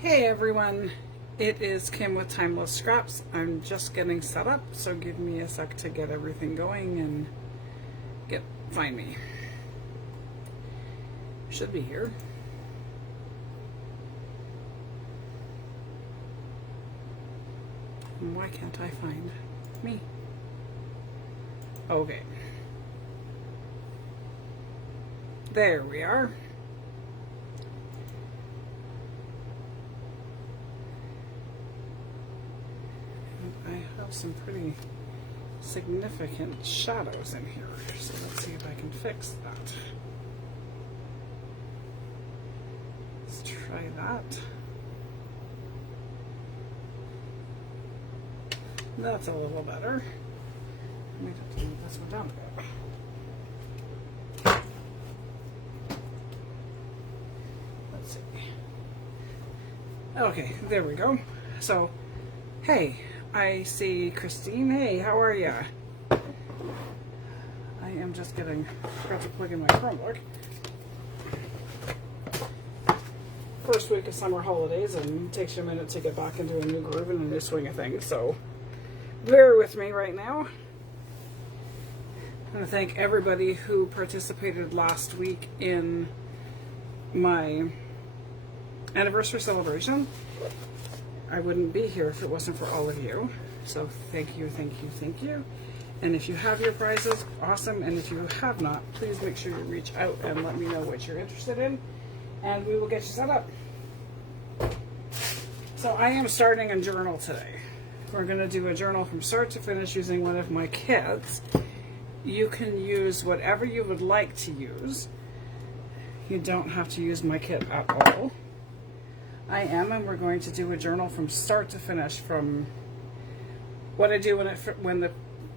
Hey everyone, it is Kim with Timeless Scraps. I'm just getting set up, so give me a sec to get everything going and find me. Should be here. And why can't I find me? Okay. There we are. I have some pretty significant shadows in here, so let's see if I can fix that. Let's try that. That's a little better. I might have to move this one down a bit. Let's see. Okay, there we go. So, hey, I see Christine. Hey, how are ya? I am just forgot to plug in my Chromebook. First week of summer holidays, and it takes you a minute to get back into a new groove and a new swing of things, so bear with me right now. I want to thank everybody who participated last week in my anniversary celebration. I wouldn't be here if it wasn't for all of you. So thank you, thank you, thank you. And if you have your prizes, awesome. And if you have not, please make sure you reach out and let me know what you're interested in, and we will get you set up. So I am starting a journal today. We're going to do a journal from start to finish using one of my kits. You can use whatever you would like to use. You don't have to use my kit at all. And we're going to do a journal from start to finish, from what I do when the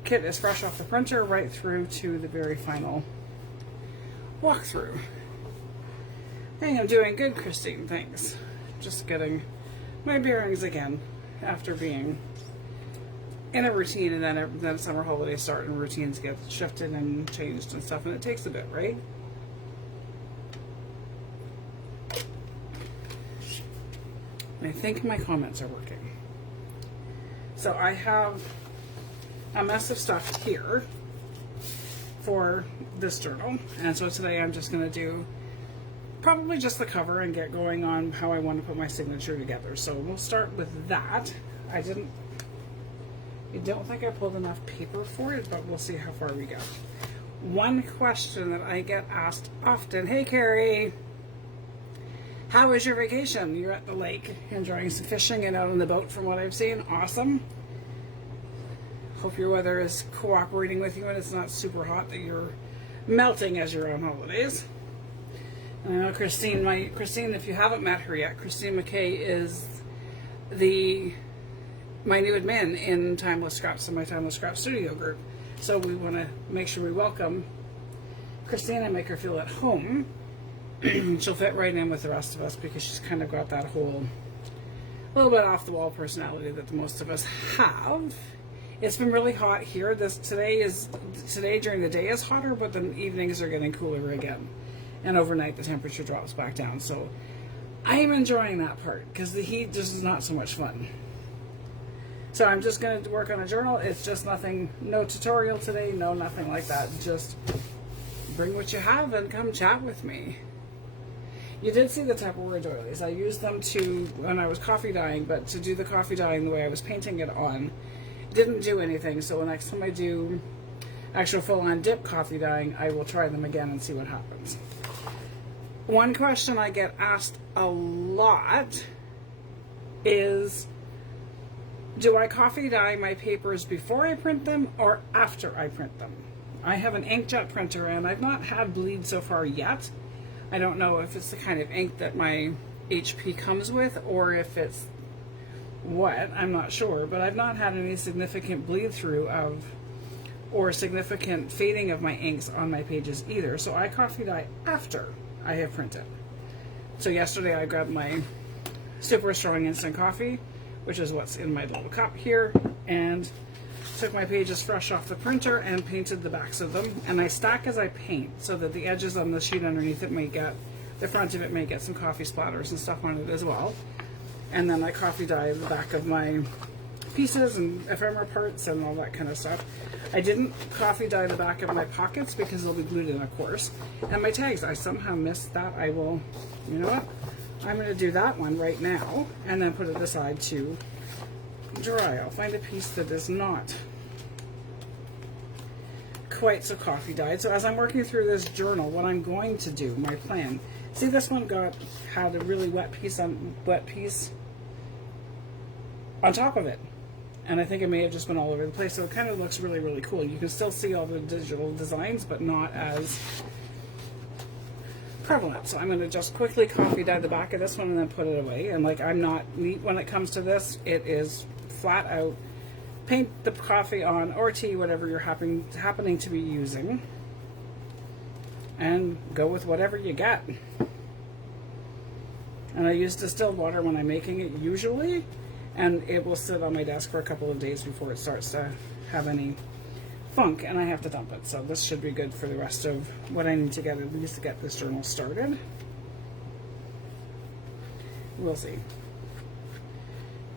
kit is fresh off the printer right through to the very final walkthrough. I think I'm doing good, Christine, thanks. Just getting my bearings again after being in a routine, and then summer holidays start and routines get shifted and changed and stuff, and it takes a bit, right? I think my comments are working. So I have a mess of stuff here for this journal, and so today I'm just going to do probably just the cover and get going on how I want to put my signature together. So we'll start with that. I don't think I pulled enough paper for it, but we'll see how far we go. One question that I get asked often, hey Carrie, how was your vacation? You're at the lake, enjoying some fishing and out on the boat from what I've seen. Awesome. Hope your weather is cooperating with you and it's not super hot that you're melting as you're on holidays. I know Christine, if you haven't met her yet, Christine McKay is my new admin in Timeless Scraps, in my Timeless Scraps studio group. So we want to make sure we welcome Christine and make her feel at home. She'll fit right in with the rest of us because she's kind of got that whole little bit off the wall personality that most of us have. It's been really hot here. Today during the day is hotter, but the evenings are getting cooler again, and overnight the temperature drops back down. So I'm enjoying that part because the heat just is not so much fun. So I'm just going to work on a journal. It's just nothing, no tutorial today, no nothing like that. Just bring what you have and come chat with me. You did see the Tupperware doilies. I used them when I was coffee dyeing, but to do the coffee dyeing the way I was painting it on didn't do anything. So next time I do actual full-on dip coffee dyeing, I will try them again and see what happens. One question I get asked a lot is, do I coffee dye my papers before I print them or after I print them? I have an inkjet printer and I've not had bleed so far yet. I don't know if it's the kind of ink that my HP comes with or if it's what, I'm not sure, but I've not had any significant bleed through or significant fading of my inks on my pages either. So I coffee dye after I have printed. So yesterday I grabbed my super strong instant coffee, which is what's in my little cup here, and took my pages fresh off the printer and painted the backs of them. And I stack as I paint so that the edges on the sheet underneath it may get, the front of it may get some coffee splatters and stuff on it as well. And then I coffee dye the back of my pieces and ephemera parts and all that kind of stuff. I didn't coffee dye the back of my pockets because they'll be glued in, of course. And my tags, I somehow missed that. I will, you know what? I'm going to do that one right now and then put it aside to dry. I'll find a piece that is not quite so coffee dyed. So as I'm working through this journal, what I'm going to do, my plan, see this one had a really wet piece on top of it. And I think it may have just been all over the place, so it kind of looks really, really cool. You can still see all the digital designs, but not as prevalent. So I'm going to just quickly coffee dye the back of this one and then put it away. And like, I'm not neat when it comes to this. It is flat out paint the coffee on or tea, whatever you're happening to be using, and go with whatever you get. And I use distilled water when I'm making it usually, and it will sit on my desk for a couple of days before it starts to have any funk, and I have to dump it. So this should be good for the rest of what I need to get, at least to get this journal started. We'll see.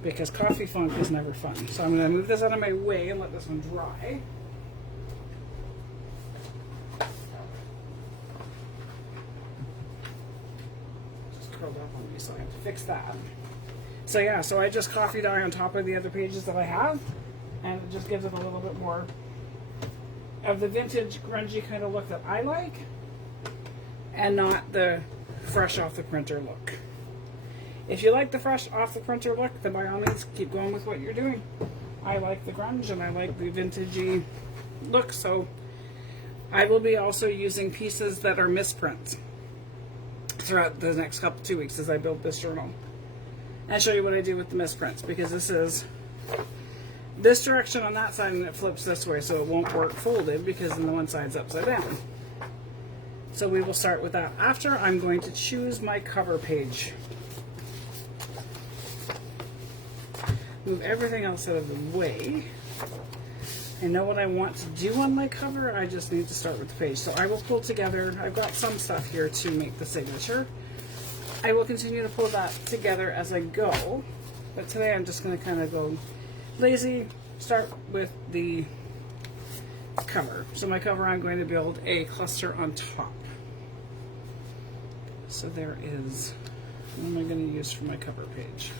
Because coffee funk is never fun. So I'm going to move this out of my way and let this one dry. Just curled up on me, so I have to fix that. So yeah, so I just coffee dye on top of the other pages that I have, and it just gives it a little bit more of the vintage grungy kind of look that I like, and not the fresh off the printer look. If you like the fresh off the printer look, then by all means keep going with what you're doing. I like the grunge and I like the vintagey look, so I will be also using pieces that are misprints throughout the next 2 weeks as I build this journal. And show you what I do with the misprints, because this is this direction on that side and it flips this way, so it won't work folded because then the one side's upside down. So we will start with that after. I'm going to choose my cover page. Move everything else out of the way. I know what I want to do on my cover, I just need to start with the page. So I will pull together, I've got some stuff here to make the signature. I will continue to pull that together as I go, but today I'm just going to kind of go lazy, start with the cover. So my cover, I'm going to build a cluster on top. So there is, what am I going to use for my cover page?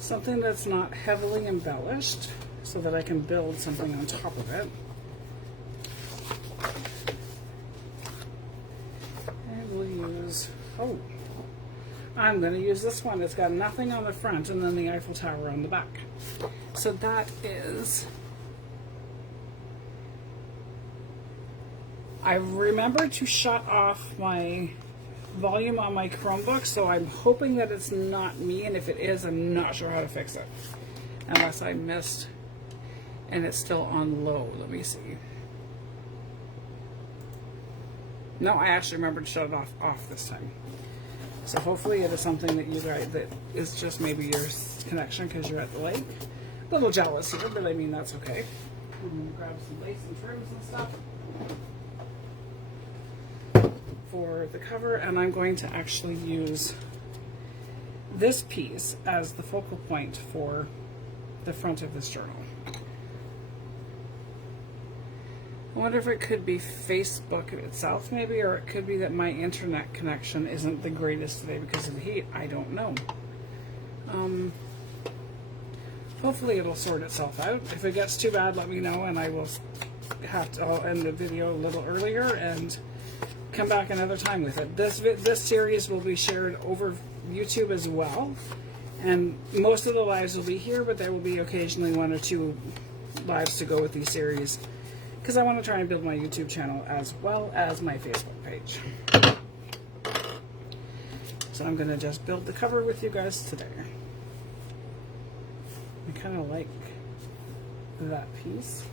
Something that's not heavily embellished so that I can build something on top of it. Oh, I'm going to use this one. It's got nothing on the front and then the Eiffel Tower on the back. So that is, I remembered to shut off my volume on my Chromebook, so I'm hoping that it's not me, and if it is, I'm not sure how to fix it. Unless I missed and it's still on low. Let me see. No, I actually remembered to shut it off this time. So hopefully it is something that you guys, that is just maybe your connection because you're at the lake. A little jealous here, but I mean, that's okay. I'm going to grab some lace and trims and stuff for the cover, and I'm going to actually use this piece as the focal point for the front of this journal. I wonder if it could be Facebook itself maybe, or it could be that my internet connection isn't the greatest today because of the heat. I don't know. Hopefully it'll sort itself out. If it gets too bad, let me know, and I will have to, I'll end the video a little earlier and come back another time with it. This series will be shared over YouTube as well, and most of the lives will be here, but there will be occasionally 1 or 2 lives to go with these series, because I want to try and build my YouTube channel as well as my Facebook page. So I'm going to just build the cover with you guys today. I kind of like that piece.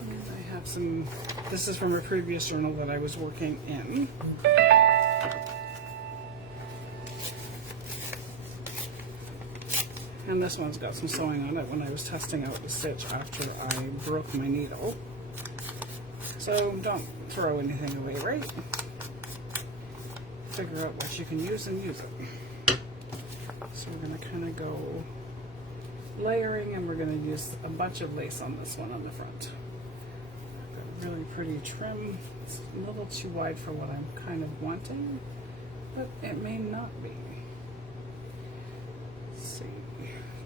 And I have some, this is from a previous journal that I was working in. And this one's got some sewing on it when I was testing out the stitch after I broke my needle. So don't throw anything away, right? figure out what you can use and use it. So we're going to kind of go layering, and we're going to use a bunch of lace on this one on the front. Got a really pretty trim. It's a little too wide for what I'm kind of wanting, but it may not be. Let's see.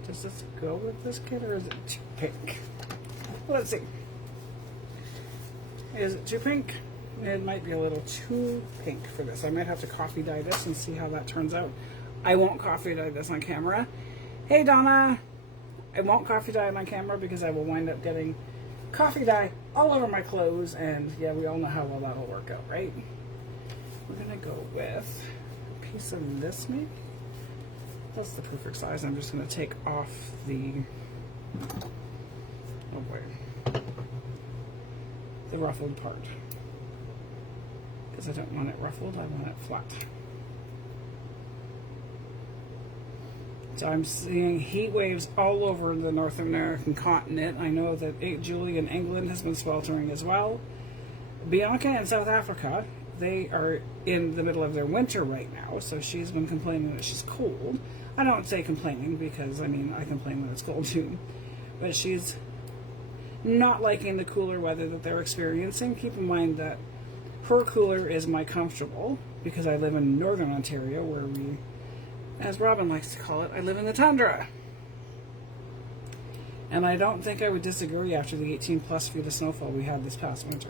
Does this go with this kit, or is it too pink? Let's see. Is it too pink? It might be a little too pink for this. I might have to coffee dye this and see how that turns out. I won't coffee dye this on camera. Hey Donna! I won't coffee dye it on camera because I will wind up getting coffee dye all over my clothes, and yeah, we all know how well that'll work out, right? We're gonna go with a piece of this maybe. That's the perfect size. I'm just gonna take off the, oh boy, the ruffled part. Because I don't want it ruffled, I want it flat. So I'm seeing heat waves all over the North American continent. I know that Julie in England has been sweltering as well. Bianca in South Africa, they are in the middle of their winter right now, so she's been complaining that she's cold. I don't say complaining because, I mean, I complain when it's cold too. But she's not liking the cooler weather that they're experiencing. Keep in mind that her cooler is my comfortable, because I live in Northern Ontario, where we, as Robin likes to call it, I live in the tundra. And I don't think I would disagree after the 18 plus feet of snowfall we had this past winter.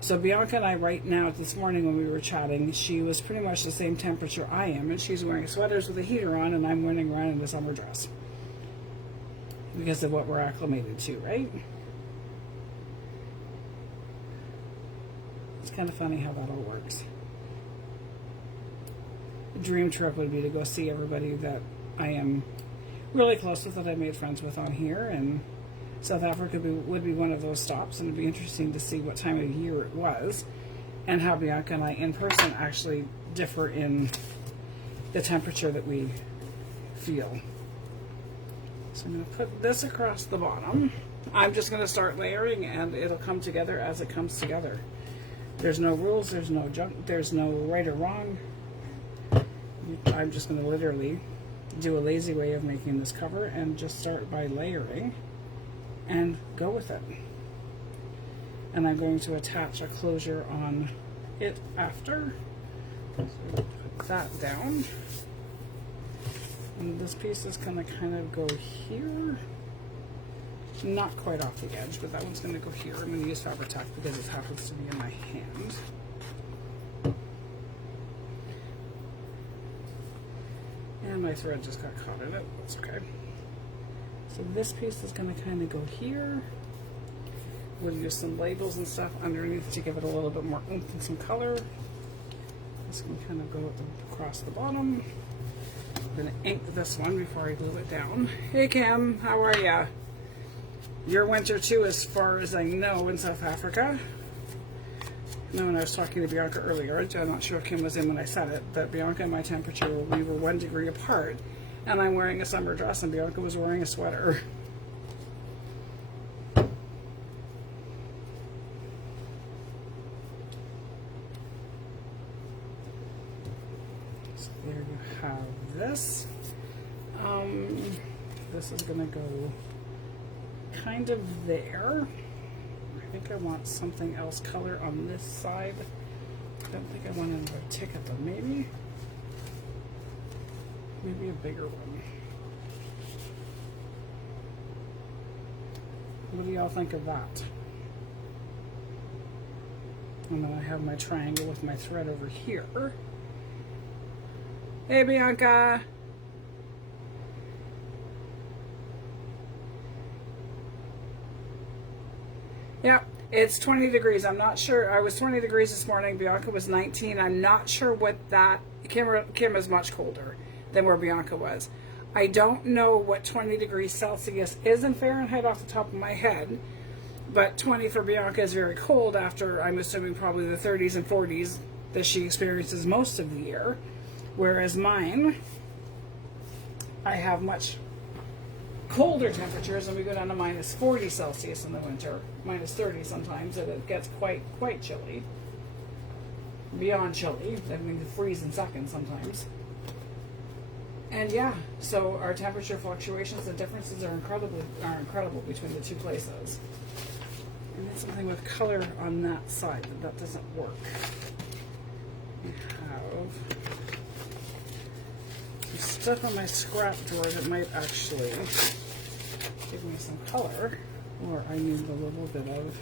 So Bianca and I right now, this morning when we were chatting, she was pretty much the same temperature I am, and she's wearing sweaters with a heater on, and I'm running around in a summer dress. Because of what we're acclimated to, right? It's kind of funny how that all works. The dream trip would be to go see everybody that I am really close with, that I made friends with on here, and South Africa would be one of those stops, and it'd be interesting to see what time of year it was and how Bianca and I in person actually differ in the temperature that we feel. So I'm going to put this across the bottom. I'm just going to start layering, and it'll come together as it comes together. There's no rules, there's no junk, there's no right or wrong. I'm just going to literally do a lazy way of making this cover and just start by layering and go with it. And I'm going to attach a closure on it after. So put that down. And this piece is going to kind of go here. Not quite off the edge, but that one's going to go here. I'm going to use Fabri-Tac because it happens to be in my hand. And my thread just got caught in it. That's okay. So this piece is going to kind of go here. We'll use some labels and stuff underneath to give it a little bit more oomph and some color. This can kind of go across the bottom. I'm going to ink this one before I glue it down. Hey Kim, how are ya? Your winter too, as far as I know, in South Africa. No, when I was talking to Bianca earlier, I'm not sure if Kim was in when I said it, but Bianca and my temperature, we were 1 degree apart, and I'm wearing a summer dress, and Bianca was wearing a sweater. So there you have this. This is going to go kind of there. I think I want something else color on this side. I don't think I want another ticket though. Maybe a bigger one. What do y'all think of that? And then I have my triangle with my thread over here. Hey Bianca! Yep, it's 20 degrees. I'm not sure. I was 20 degrees this morning. Bianca was 19. I'm not sure what that... Kim is much colder than where Bianca was. I don't know what 20 degrees Celsius is in Fahrenheit off the top of my head, but 20 for Bianca is very cold after, I'm assuming, probably the 30s and 40s that she experiences most of the year. Whereas mine, I have much colder temperatures, and we go down to minus 40 Celsius in the winter, minus 30 sometimes, and it gets quite chilly. beyond chilly. I mean, freeze in seconds sometimes. And yeah, so our temperature fluctuations, the differences are incredible between the two places. And then something with color on that side, but that doesn't work. We have some stuff on my scrap drawer that might actually give me some color, or I need a little bit of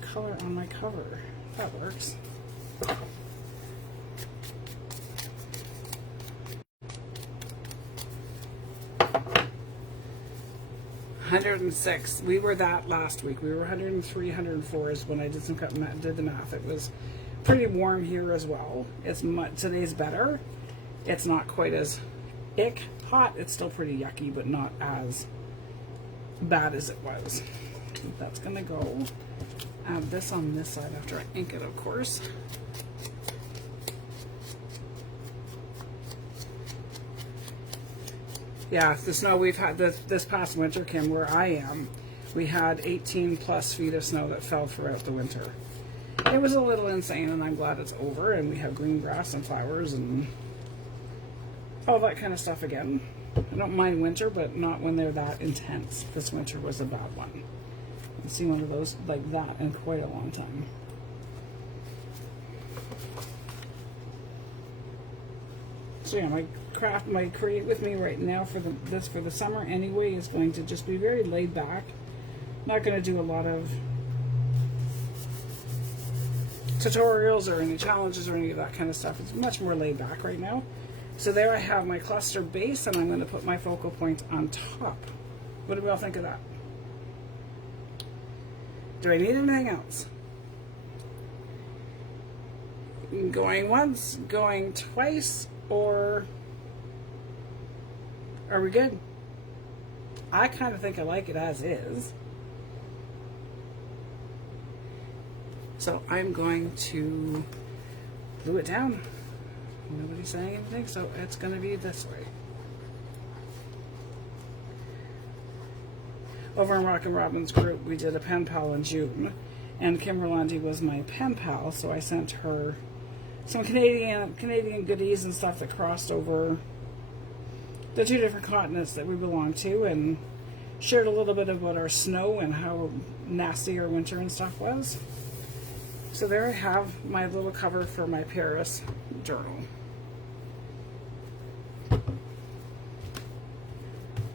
color on my cover. That works. 106. We were that last week. We were 103, 104 is when I did the math. It was pretty warm here as well. Today's better. It's not quite as hot. It's still pretty yucky, but not as bad as it was. That's gonna go. Add this on this side after I ink it, of course. Yeah, the snow we've had this past winter, Kim, where I am, we had 18 plus feet of snow that fell throughout the winter. It was a little insane, and I'm glad it's over, and we have green grass and flowers and all that kind of stuff again. I don't mind winter, but not when they're that intense. This winter was a bad one. I've seen one of those like that in quite a long time. So yeah, my create with me right now for the summer anyway is going to just be very laid back. Not going to do a lot of tutorials or any challenges or any of that kind of stuff. It's much more laid back right now. So there I have my cluster base, and I'm going to put my focal point on top. What do we all think of that? Do I need anything else? Going once, going twice, or are we good? I kind of think I like it as is. So I'm going to glue it down. Nobody's saying anything, so it's going to be this way. Over in Rockin' Robin's group, we did a pen pal in June, and Kim Rolandi was my pen pal, so I sent her some Canadian goodies and stuff that crossed over the two different continents that we belong to, and shared a little bit about our snow and how nasty our winter and stuff was. So there I have my little cover for my Paris journal.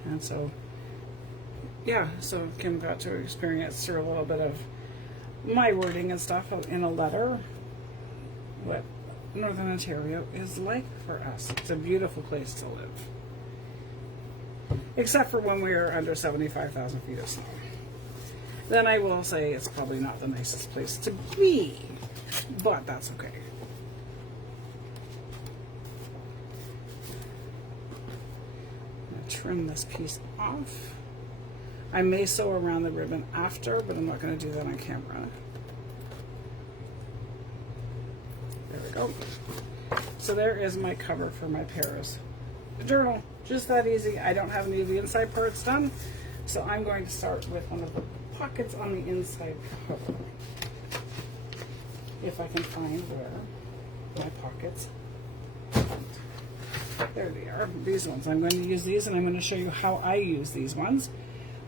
And so, yeah, so Kim got to experience through a little bit of my wording and stuff in a letter, what Northern Ontario is like for us. It's a beautiful place to live. Except for when we are under 75,000 feet of snow. Then I will say it's probably not the nicest place to be, but that's okay. I'm going to trim this piece off. I may sew around the ribbon after, but I'm not going to do that on camera. There we go. So there is my cover for my Paris journal. Just that easy. I don't have any of the inside parts done, so I'm going to start with one of the pockets on the inside cover. If I can find where my pockets. There they are. These ones. I'm going to use these, and I'm going to show you how I use these ones,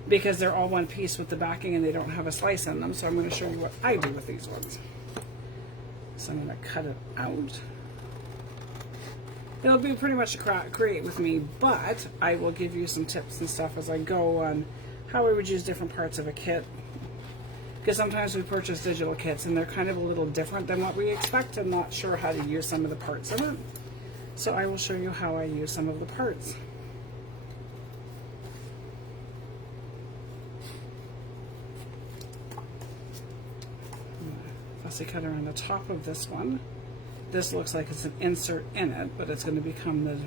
because they're all one piece with the backing and they don't have a slice in them. So I'm going to show you what I do with these ones. So I'm going to cut it out. It'll be pretty much a create with me, but I will give you some tips and stuff as I go on how I would use different parts of a kit. Because sometimes we purchase digital kits and they're kind of a little different than what we expect. I'm not sure how to use some of the parts in it. So I will show you how I use some of the parts. Fussy cutter on the top of this one. This looks like it's an insert in it, but it's going to become the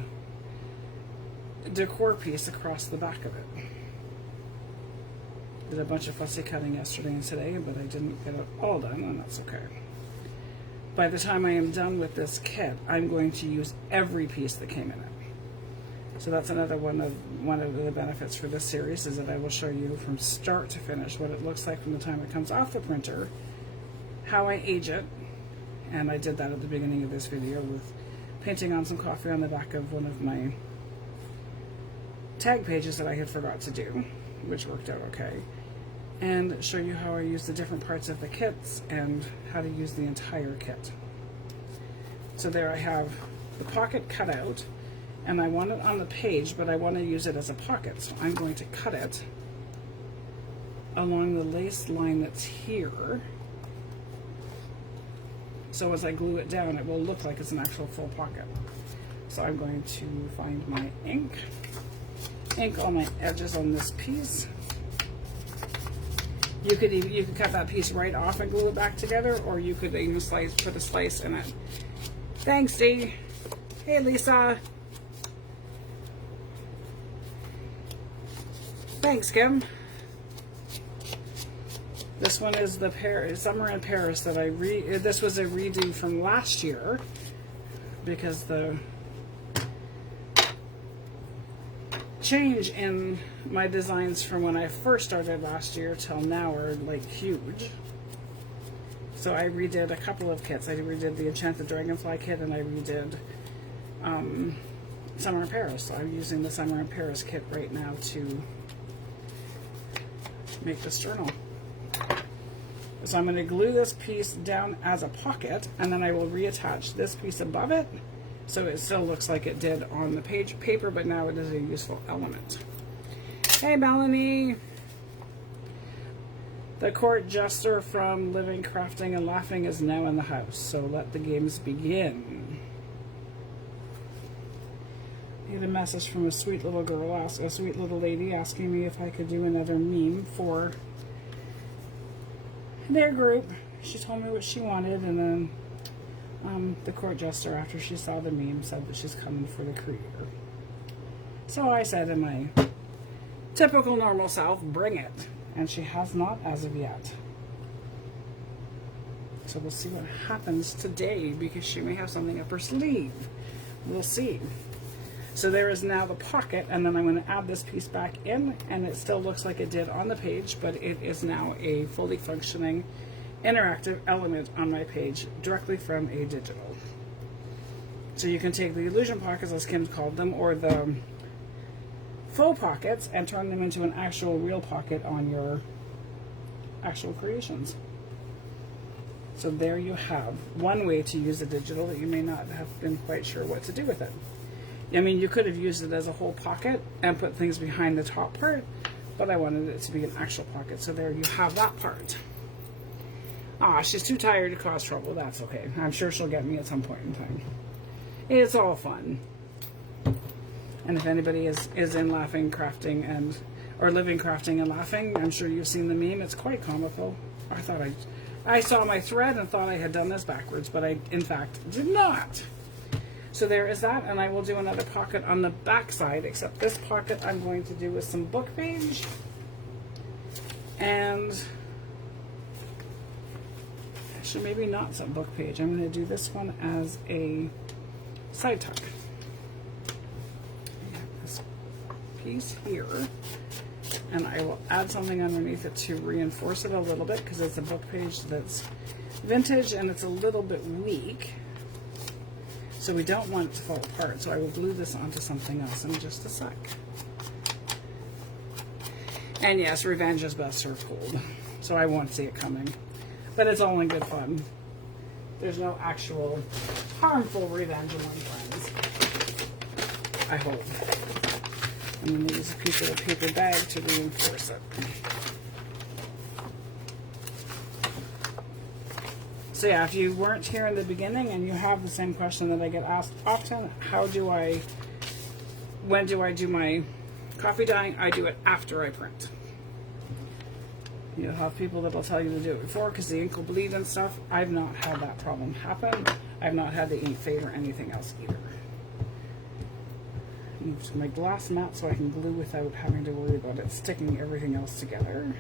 decor piece across the back of it. Did a bunch of fussy cutting yesterday and today, but I didn't get it all done, and that's okay. By the time I am done with this kit, I'm going to use every piece that came in it. So that's another one of the benefits for this series, is that I will show you from start to finish what it looks like from the time it comes off the printer, how I age it, and I did that at the beginning of this video with painting on some coffee on the back of one of my tag pages that I had forgot to do, which worked out okay, and show you how I use the different parts of the kits and how to use the entire kit. So there I have the pocket cut out, and I want it on the page, but I want to use it as a pocket, so I'm going to cut it along the lace line that's here. So as I glue it down, it will look like it's an actual full pocket. So I'm going to find my ink on my edges on this piece. You could cut that piece right off and glue it back together, or you could even put a slice in it. Thanks, Dee. Hey, Lisa. Thanks, Kim. This one is the Summer in Paris that this was a redo from last year, because the change in my designs from when I first started last year till now are like huge. So I redid a couple of kits. I redid the Enchanted Dragonfly kit, and I redid Summer in Paris. So I'm using the Summer in Paris kit right now to make this journal. So I'm going to glue this piece down as a pocket, and then I will reattach this piece above it so it still looks like it did on the paper, but now it is a useful element. Hey, Melanie! The court jester from Living, Crafting, and Laughing is now in the house, so let the games begin. I get a message from a sweet little girl, a sweet little lady, asking me if I could do another meme for their group. She told me what she wanted, and then the court jester, after she saw the meme, said that she's coming for the creator. So I said in my typical normal self, bring it. And she has not as of yet. So we'll see what happens today, because she may have something up her sleeve. We'll see. So there is now the pocket, and then I'm going to add this piece back in, and it still looks like it did on the page, but it is now a fully functioning interactive element on my page directly from a digital. So you can take the illusion pockets, as Kim called them, or the faux pockets, and turn them into an actual real pocket on your actual creations. So there you have one way to use a digital that you may not have been quite sure what to do with it. I mean, you could have used it as a whole pocket and put things behind the top part, but I wanted it to be an actual pocket, so there you have that part. Ah, she's too tired to cause trouble. That's okay. I'm sure she'll get me at some point in time. It's all fun. And if anybody is in Laughing, Crafting, or Living, Crafting, and Laughing, I'm sure you've seen the meme. It's quite comical. I saw my thread and thought I had done this backwards, but I, in fact, did not. So there is that, and I will do another pocket on the back side, except this pocket I'm going to do with some book page. And actually, maybe not some book page. I'm going to do this one as a side tuck. Piece here, and I will add something underneath it to reinforce it a little bit, because it's a book page that's vintage and it's a little bit weak, so we don't want it to fall apart. So I will glue this onto something else in just a sec. And yes, revenge is best served cold, so I won't see it coming, but it's all in good fun. There's no actual harmful revenge among friends, I hope. I'm going to use a piece of a paper bag to reinforce it. So yeah, if you weren't here in the beginning and you have the same question that I get asked often, when do I do my coffee dyeing? I do it after I print. You'll have people that will tell you to do it before because the ink will bleed and stuff. I've not had that problem happen. I've not had the ink fade or anything else either. Move to my glass mat so I can glue without having to worry about it sticking everything else together.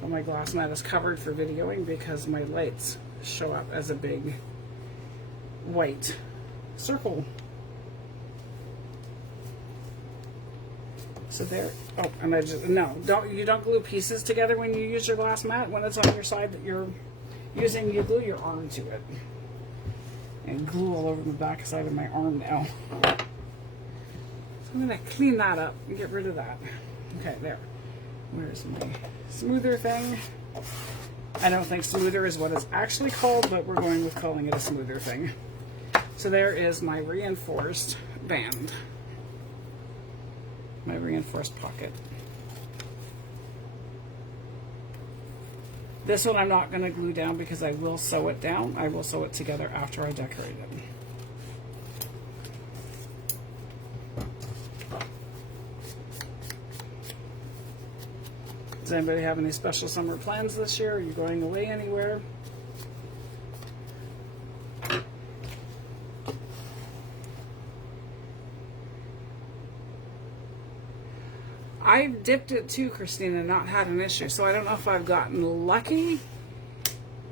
But my glass mat is covered for videoing because my lights show up as a big white circle. So there. Oh, and you don't glue pieces together when you use your glass mat when it's on your side that you're you glue your arm to it. And glue all over the back side of my arm now. So I'm going to clean that up and get rid of that. Okay, there. Where's my smoother thing? I don't think smoother is what it's actually called, but we're going with calling it a smoother thing. So there is my reinforced band. My reinforced pocket. This one I'm not going to glue down because I will sew it down. I will sew it together after I decorate it. Does anybody have any special summer plans this year? Are you going away anywhere? I've dipped it too, Christina, and not had an issue, so I don't know if I've gotten lucky.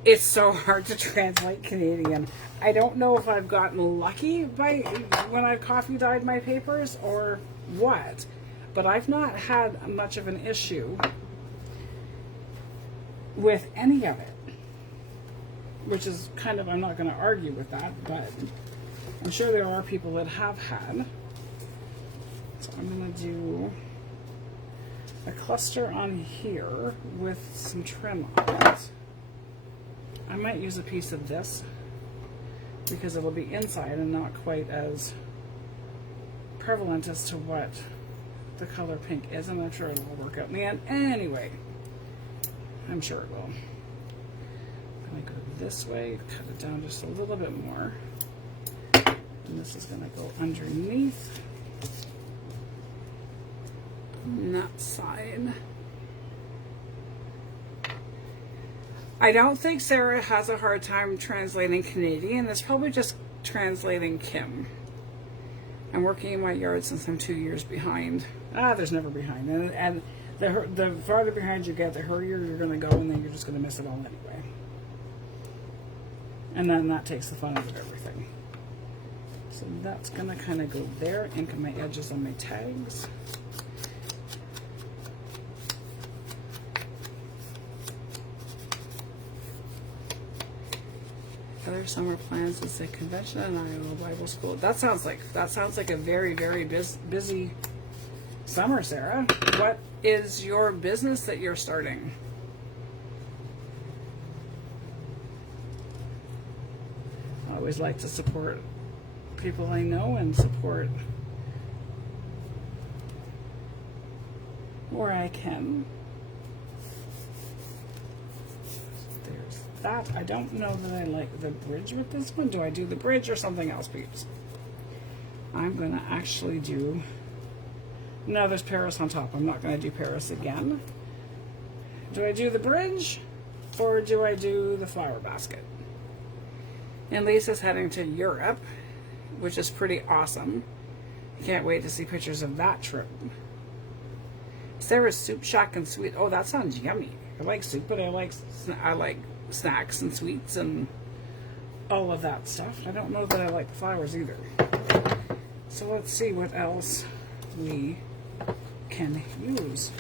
It's so hard to translate Canadian. I don't know if I've gotten lucky by when I've coffee dyed my papers or what, but I've not had much of an issue with any of it, which is kind of, I'm not going to argue with that, but I'm sure there are people that have had. So I'm going to do a cluster on here with some trim on it. I might use a piece of this because it'll be inside and not quite as prevalent as to what the color pink is, and I'm sure it'll work out in the end. Anyway, I'm sure it will. I'm going to go this way, cut it down just a little bit more, and this is going to go underneath that side. I don't think Sarah has a hard time translating Canadian. It's probably just translating Kim. I'm working in my yard since I'm 2 years behind. There's never behind. And the farther behind you get, the hurrier you're going to go, and then you're just going to miss it all anyway. And then that takes the fun out of everything. So that's going to kind of go there, ink my edges on my tags. Other summer plans is the convention and Iowa Bible School. That sounds like a very, very busy summer, Sarah. What is your business that you're starting? I always like to support people I know and support where I can. There's that. I don't know that I like the bridge with this one. Do I do the bridge or something else, peeps? I'm going to actually do... No, there's Paris on top. I'm not going to do Paris again. Do I do the bridge or do I do the flower basket? And Lisa's heading to Europe, which is pretty awesome. Can't wait to see pictures of that trip. Sarah's Soup Shack and Sweet. Oh, that sounds yummy. I like soup, but I like snacks and sweets and all of that stuff. I don't know that I like flowers either. So let's see what else we can use.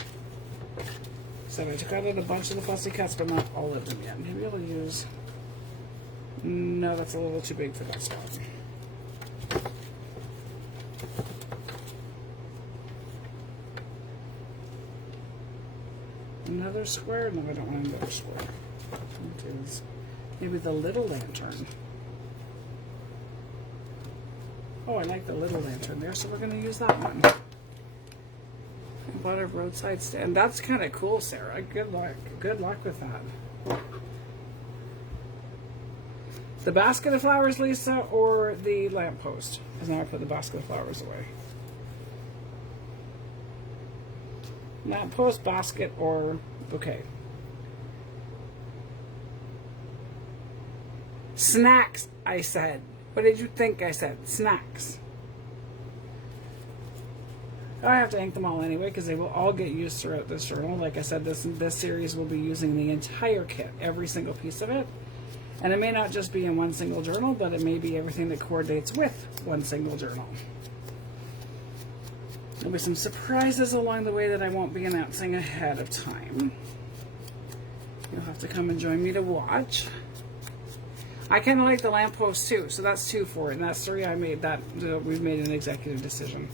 So I took out a bunch of the fussy cuts, but not all of them yet. Maybe I'll use... No, that's a little too big for that spot. Another square? No, I don't want another square. It is maybe the little lantern. Oh, I like the little lantern there, so we're going to use that one. I bought a roadside stand. That's kind of cool, Sarah. Good luck. Good luck with that. The basket of flowers, Lisa, or the lamppost? Because now I put the basket of flowers away. Lamppost, basket, or bouquet? Snacks, I said. What did you think I said? Snacks. I have to ink them all anyway because they will all get used throughout this journal. Like I said, this series will be using the entire kit, every single piece of it. And it may not just be in one single journal, but it may be everything that coordinates with one single journal. There'll be some surprises along the way that I won't be announcing ahead of time. You'll have to come and join me to watch. I kind of like the lamppost too, so that's 2 for it, and that's 3 I made. That we've made an executive decision.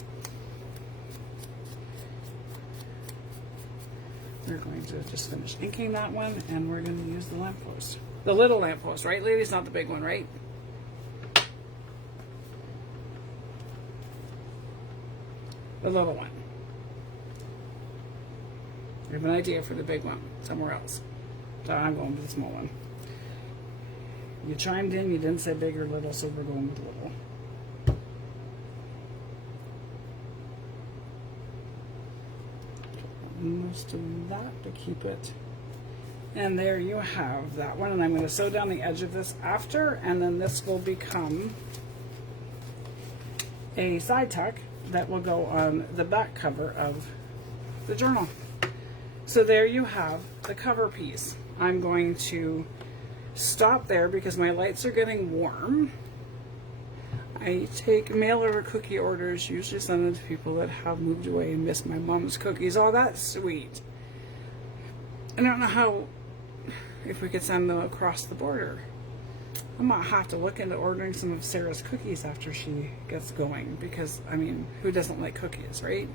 We're going to just finish inking that one, and we're going to use the lamppost. The little lamppost, right, ladies? Not the big one, right? The little one. I have an idea for the big one somewhere else. So I'm going with the small one. You chimed in, you didn't say big or little, so we're going with little. Most of that to keep it. And there you have that one. And I'm going to sew down the edge of this after, and then this will become a side tuck that will go on the back cover of the journal. So there you have the cover piece. I'm going to stop there because my lights are getting warm. I take mail order cookie orders, usually send them to people that have moved away and miss my mom's cookies. Oh, that's sweet. I don't know how, if we could send them across the border. I might have to look into ordering some of Sarah's cookies after she gets going, because, I mean, who doesn't like cookies, right?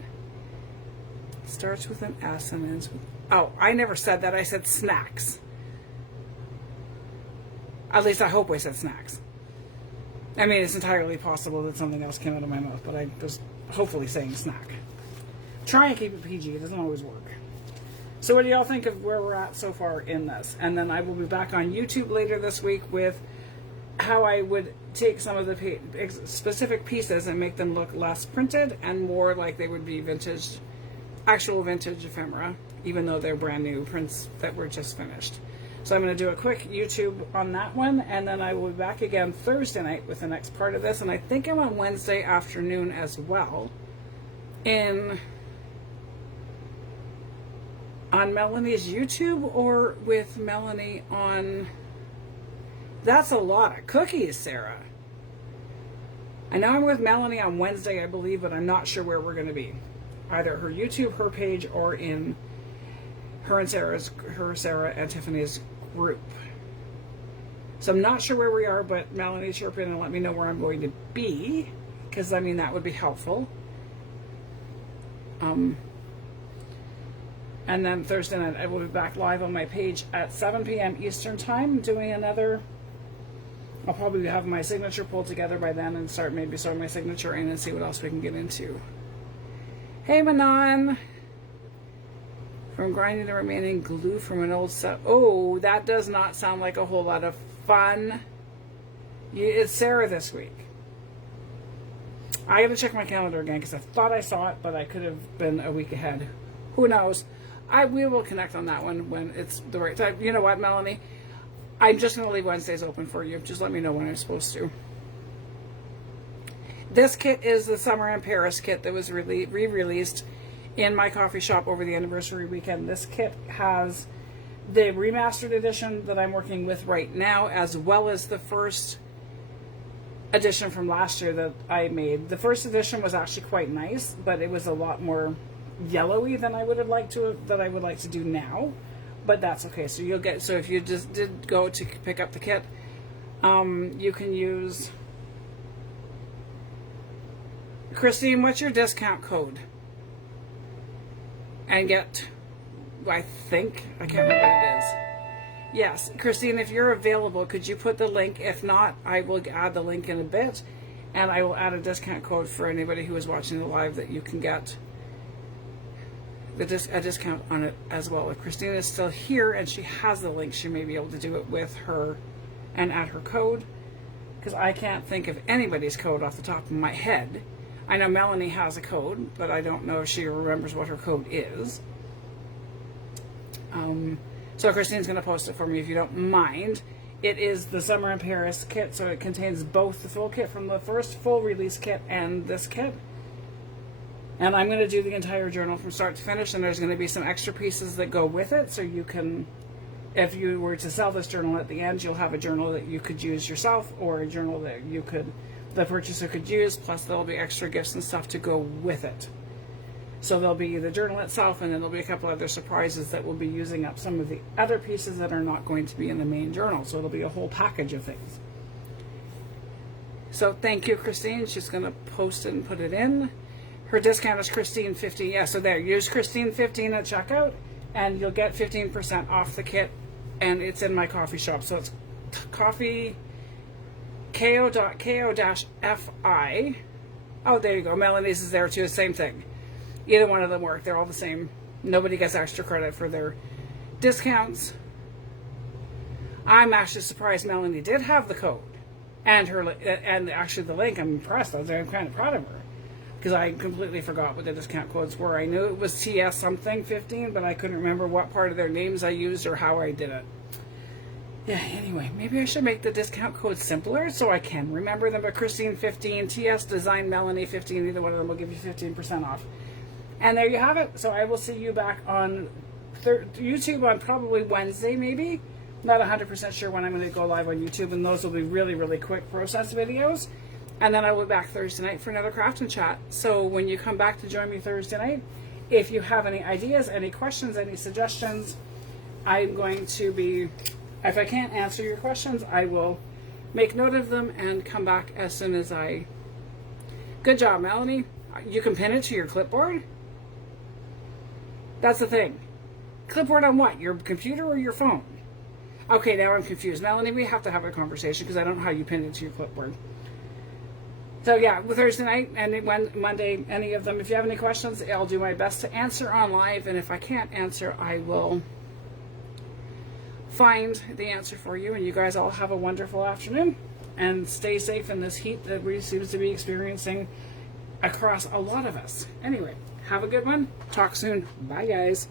Starts with an S and ends with... Oh, I never said that. I said snacks. At least I hope I said snacks. I mean, it's entirely possible that something else came out of my mouth, but I was hopefully saying snack. Try and keep it PG. It doesn't always work. So what do y'all think of where we're at so far in this? And then I will be back on YouTube later this week with how I would take some of the specific pieces and make them look less printed and more like they would be vintage, actual vintage ephemera, even though they're brand new prints that were just finished. So I'm going to do a quick YouTube on that one, and then I will be back again Thursday night with the next part of this, and I think I'm on Wednesday afternoon as well on Melanie's YouTube, or with Melanie on... That's a lot of cookies, Sarah. I know I'm with Melanie on Wednesday, I believe, but I'm not sure where we're going to be. Either her YouTube, her page, or in her, Sarah, and Tiffany's group. So I'm not sure where we are, but Melanie, chirp in and let me know where I'm going to be, because, I mean, that would be helpful. And then Thursday night, I will be back live on my page at 7 p.m. Eastern Time, doing another... I'll probably have my signature pulled together by then and start maybe sewing my signature in and see what else we can get into. Hey, Manon! From grinding the remaining glue from an old set. Oh, that does not sound like a whole lot of fun. It's Sarah this week. I gotta check my calendar again because I thought I saw it, but I could have been a week ahead. Who knows? We will connect on that one when it's the right time. You know what, Melanie? I'm just going to leave Wednesdays open for you. Just let me know when I'm supposed to. This kit is the Summer in Paris kit that was re-released in my coffee shop over the anniversary weekend. This kit has the remastered edition that I'm working with right now, as well as the first edition from last year that I made. The first edition was actually quite nice, but it was a lot more yellowy than I would have liked to do now. But that's okay. So you'll get, so if you just did go to pick up the kit, you can use, Christine, what's your discount code? And get, I can't remember what it is. Yes, Christine, if you're available, could you put the link? If not, I will add the link in a bit, and I will add a discount code for anybody who is watching the live that you can get a discount on it as well. If Christina is still here and she has the link, she may be able to do it with her and add her code, because I can't think of anybody's code off the top of my head. I know Melanie has a code, but I don't know if she remembers what her code is. So Christine's going to post it for me if you don't mind. It is the Summer in Paris kit, so it contains both the full kit from the first full release kit and this kit. And I'm going to do the entire journal from start to finish, and there's going to be some extra pieces that go with it, so you can, if you were to sell this journal at the end, you'll have a journal that you could use yourself, or a journal that the purchaser could use, plus there'll be extra gifts and stuff to go with it. So there'll be the journal itself, and then there'll be a couple other surprises that will be using up some of the other pieces that are not going to be in the main journal, so it'll be a whole package of things. So thank you, Christine. She's going to post it and put it in. Her discount is Christine15. Yeah, so there. Use Christine15 at checkout, and you'll get 15% off the kit. And it's in my coffee shop. So it's coffee ko.fi. Oh, there you go. Melanie's is there too. Same thing. Either one of them work. They're all the same. Nobody gets extra credit for their discounts. I'm actually surprised Melanie did have the code and actually the link. I'm impressed. I'm kind of proud of her because I completely forgot what the discount codes were. I knew it was TS something 15, but I couldn't remember what part of their names I used or how I did it. Yeah, anyway, maybe I should make the discount code simpler so I can remember them. But Christine15, TS Design Melanie 15, either one of them will give you 15% off. And there you have it. So I will see you back on YouTube on probably Wednesday, maybe. Not 100% sure when I'm going to go live on YouTube, and those will be really, really quick process videos. And then I will be back Thursday night for another craft and chat. So when you come back to join me Thursday night, if you have any ideas, any questions, any suggestions, I'm going to be, if I can't answer your questions, I will make note of them and come back as soon as I... Good job, Melanie. You can pin it to your clipboard? That's the thing. Clipboard on what? Your computer or your phone? Okay, now I'm confused. Melanie, we have to have a conversation because I don't know how you pin it to your clipboard. So yeah, Thursday night and Monday, any of them. If you have any questions, I'll do my best to answer on live. And if I can't answer, I will find the answer for you. And you guys all have a wonderful afternoon. And stay safe in this heat that we seem to be experiencing across a lot of us. Anyway, have a good one. Talk soon. Bye, guys.